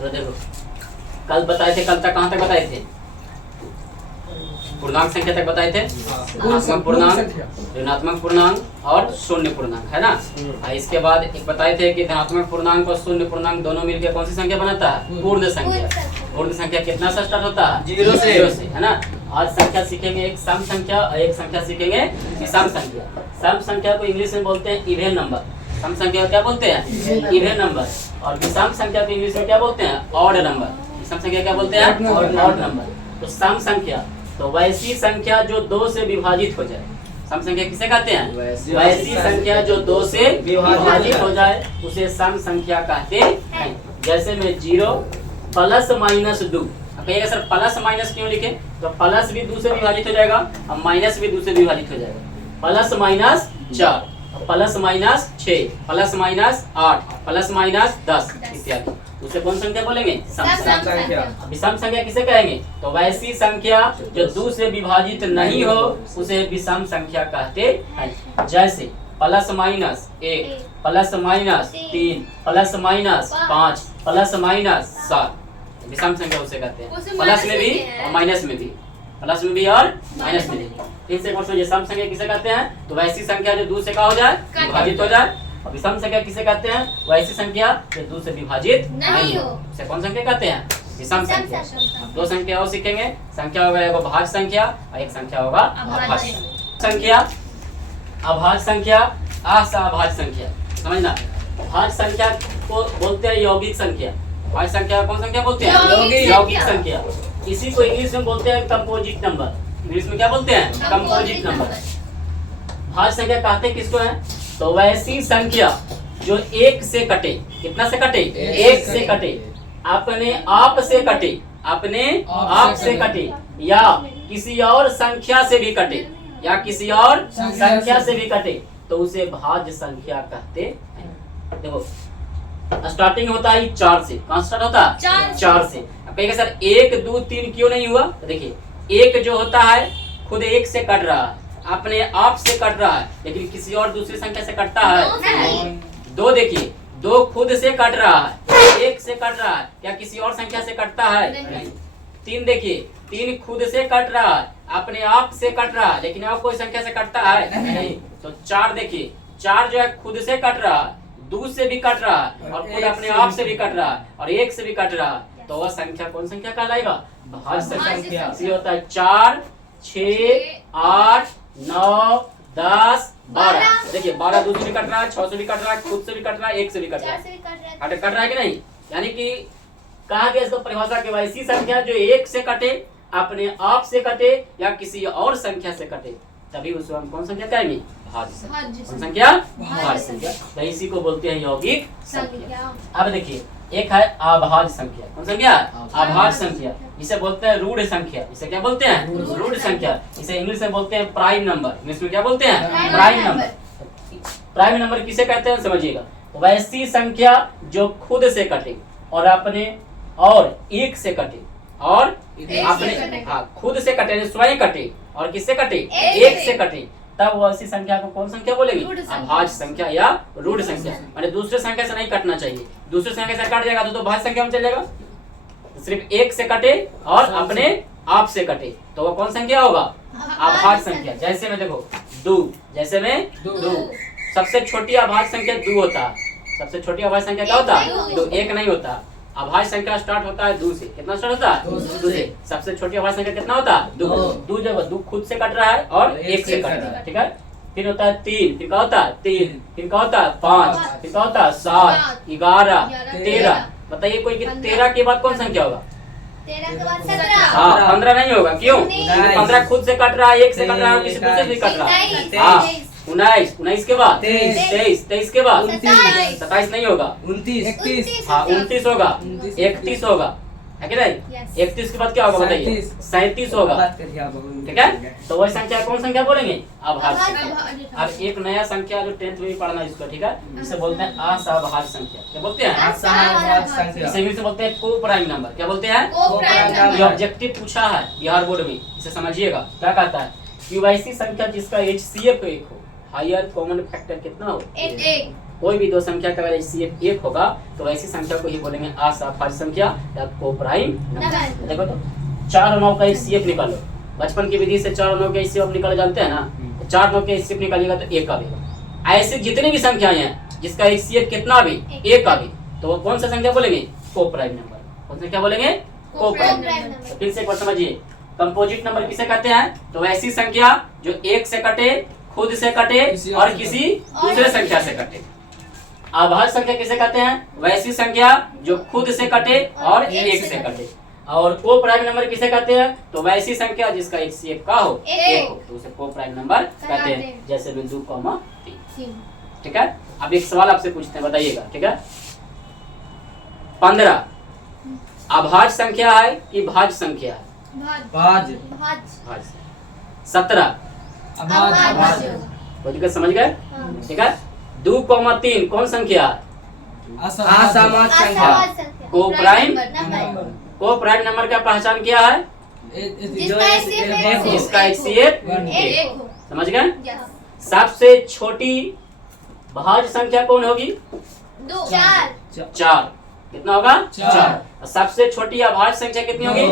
तो देखो कल बताए थे, कल तक कहाँ तक बताए थे? पूर्णांक संख्या तक बताए थे, धनात्मक पूर्णांक, ऋणात्मक पूर्णांक और शून्य पूर्णांक, है ना। इसके बाद एक बताए थे कि धनात्मक पूर्णांक और शून्य पूर्णांक दोनों मिलकर कौन सी संख्या बनाता है? पूर्ण संख्या। पूर्ण संख्या कितना से स्टार्ट होता है? 0 से, है ना। आज संख्या सीखेंगे एक सम संख्या और एक संख्या सीखेंगे विषम संख्या। सम संख्या को इंग्लिश में बोलते हैं इवन नंबर। सम संख्या को क्या बोलते हैं? Even number. और विषम संख्या को इंग्लिश में क्या बोलते हैं? Odd number. विषम संख्या क्या बोलते हैं? Odd number. तो सम संख्या तो वैसी संख्या जो 2 से विभाजित हो जाए। सम संख्या किसे कहते हैं? वैसी संख्या जो 2 से विभाजित हो जाए उसे सम संख्या कहते हैं। जैसे में 0 प्लस माइनस 2। कहिएगा सर प्लस माइनस क्यों लिखे? तो प्लस भी 2 से विभाजित हो जाएगा और माइनस भी 2 से विभाजित हो जाएगा। Plus minus 4, plus minus 6, plus minus 8, plus minus 10 इत्यादि। उसे कौन संख्या बोलेंगे? सम संख्या। विषम संख्या किसे कहेंगे? तो वैसी संख्या जो 2 से विभाजित नहीं हो उसे विषम संख्या कहते हैं। जैसे plus minus 1, plus minus 3, plus minus 5, plus minus 7, विषम संख्या उसे कहते हैं। प्लस में भी और माइनस में भी, प्लस में भी और माइनस में भी। इनसे क्वेश्चन ये सम संख्या किसे कहते हैं? तो वैसी संख्या जो 2 से क्या हो जाए? विभाजित हो जाए। और विषम संख्या किसे कहते हैं? वैसी संख्या जो 2 से विभाजित नहीं हो उसे कौन संख्या कहते हैं? विषम संख्या। अब 2 संख्या और सीखेंगे। संख्या होगा एक भाज्य संख्या और एक संख्या होगा अभाज्य संख्या। अभाज्य संख्या, असहभाज्य संख्या, समझना। भाज्य संख्या को बोलते हैं यौगिक संख्या। भाज्य संख्या कौन संख्या बोलते हैं? यौगिक संख्या। इसी को इंग्लिश में बोलते हैं कंपोजिट नंबर। इंग्लिश में क्या बोलते हैं? Composite number. भाज्य संख्या कहते किसको है? तो वैसी संख्या जो 1 से कटे। कितना से कटे? 1 से कटे, अपने आप से कटे, अपने आप से कटे, या किसी और संख्या से भी कटे, या किसी और संख्या से भी कटे, तो उसे भाज्य संख्या कहते हैं। देखो स्टार्टिंग होता है 4 से। कहाँ स्टार्ट होता है? 4 से। अब कहेंगे सर 1 2 3 क्यों नहीं हुआ? तो देखिए 1 जो होता है खुद 1 से कट रहा है, अपने आप से कट रहा है, लेकिन किसी और दूसरी संख्या से कटता है। 2 देखिए 2 खुद से कट रहा है, 1 से कट रहा है, क्या किसी और संख्या से कटता है? नहीं। 3 देखिए 3 खुद से कट रहा है, अपने आप से कट रहा है, लेकिन और कोई संख्या से कटता है? नहीं। तो 4 देखिए 4 जो है खुद से कट रहा है, 2 से भी कट रहा है और खुद अपने आप से भी कट रहा है और 1 से भी कट रहा है, तो वह संख्या कौन संख्या कहलाएगा? भाज्य संख्या। इसलिए होता है 4 6 8 9 10 12। देखिए 12 2 से भी कट रहा है, 6 से भी कट रहा है, खुद से भी कट रहा है, 1 से भी कट रहा है, कट रहा है कि नहीं? यानी कि कहा गया इसको परिभाषा के वैसी संख्या जो 1 से कटे, अपने आप से कटे, या किसी और संख्या से कटे, तभी उसको हम कौन संख्या कहेंगे? भाज्य संख्या। भाज्य संख्या। तो इसी को बोलते हैं यौगिक संख्या। अब देखिए एक है अभाज्य संख्या। कौन संख्या? अभाज्य संख्या। इसे बोलते हैं रूढ़ संख्या। इसे क्या बोलते हैं? रूढ़ संख्या। इसे इंग्लिश में बोलते हैं प्राइम नंबर। इंग्लिश में क्या बोलते हैं? Prime number. प्राइम नंबर किसे कहते हैं समझिएगा। वैसी संख्या जो खुद से कटे और अपने और 1 से कटे और अपने खुद से कटे, स्वयं कटे, और किससे कटे? 1 से कटे, तब वो ऐसी संख्या को कौन संख्या बोलेंगे? अभाज्य संख्या या रूढ़ संख्या। माने दूसरे संख्या से नहीं कटना चाहिए। दूसरे संख्या से कट जाएगा तो भाज्य संख्या में चलेगा। सिर्फ 1 से कटे और अपने आप से कटे, तो वो कौन संख्या होगा? अभाज्य संख्या। जैसे में देखो 2, जैसे में 2 सबसे छोटी अभाज्य संख्या 2 होता है। सबसे छोटी अभाज्य संख्या क्या होता है? 2। 1 नहीं होता। अभाज्य संख्या स्टार्ट होता है 2 से। कितना स्टार्ट होता है? 2 से। सबसे छोटी अभाज्य संख्या कितना होता है? 2। 2 जगह 2 खुद से कट रहा है और 1 से कट रहा है, ठीक है। फिर होता है 3, फिर क्या होता है? 3, फिर क्या होता है? 5, फिर क्या होता है? 7 11 13। बताइए कोई कि 13 के बाद कौन संख्या होगा? 13 के बाद 17। हाँ 15 नहीं होगा। क्यों? 15 खुद से कट रहा है, 1 से कट रहा है और किसी दूसरे से भी कट रहा है। हाँ 19 के बाद 23 के बाद 27 नहीं होगा, 29 हाँ 29 होगा, 31 होगा, है कि नहीं? 31 के बाद क्या होगा बताइए? 37 होगा, ठीक है। तो वही संख्या कौन संख्या बोलेंगे? अभाज्य। अब एक नया संख्या जो 10th में भी पढ़ना इसको, ठीक है। इसे बोलते हैं असहभाज्य संख्या। क्या बोलते हैं? असहभाज्य संख्या। इसे इंग्लिश में बोलते हैं को प्राइम नंबर। क्या बोलते हैं? ये ऑब्जेक्टिव पूछा है बिहार बोर्ड में, इसे समझिएगा। क्या कहता है कि वैसी संख्या जिसका HCF 1 हो, हायर कॉमन फैक्टर कितना हो? 1। कोई भी दो संख्या का अगर HCF 1 होगा तो ऐसी संख्या को ही बोलेंगे असाभाज्य संख्या या कोप्राइम नंबर। देखो तो 4 और 9 का HCF निकालो, बचपन की विधि से 4 और 9 का HCF निकाले जानते हैं ना, 4 और 9 का HCF निकालिएगा तो 1 आएगा। ऐसे जितनी भी संख्याएं हैं जिसका HCF कितना भी 1 आ गई तो वो कौन सा संख्या बोलेंगे? Coprime number. कौन सा क्या बोलेंगे? Coprime number. तो फिर से एक बार समझिए, कंपोजिट नंबर किसे कहते हैं? तो ऐसी संख्या जो 1 से कटे, खुद से कटे और किसी दूसरे संख्या से कटे। अभाज्य संख्या किसे कहते हैं? वैसी संख्या जो खुद से कटे और 1 से कटे। और कोप्राइम नंबर किसे कहते हैं? तो वैसी संख्या जिसका HCF का हो 1 हो तो उसे कोप्राइम नंबर कहते हैं, जैसे बिंदु, कॉमा, 3। ठीक है। अब एक सवाल आपसे पूछते हैं, बताइएगा। ठीक है। 15 अभाज्य संख्या है कि भाज्य संख्या है? भाज्य। भाज्य। 17 अभाज्य। कोई दिक्कत समझ गए? ठीक है। 2,3 कौन संख्या है? असामान्य संख्या। Coprime number. कोप्राइम नंबर का पहचान क्या है? जिसका HCF 1 हो। समझ गए? सबसे छोटी भाज्य संख्या कौन होगी? 4। 4। कितना होगा? 4। सबसे छोटी अभाज्य संख्या कितनी होगी?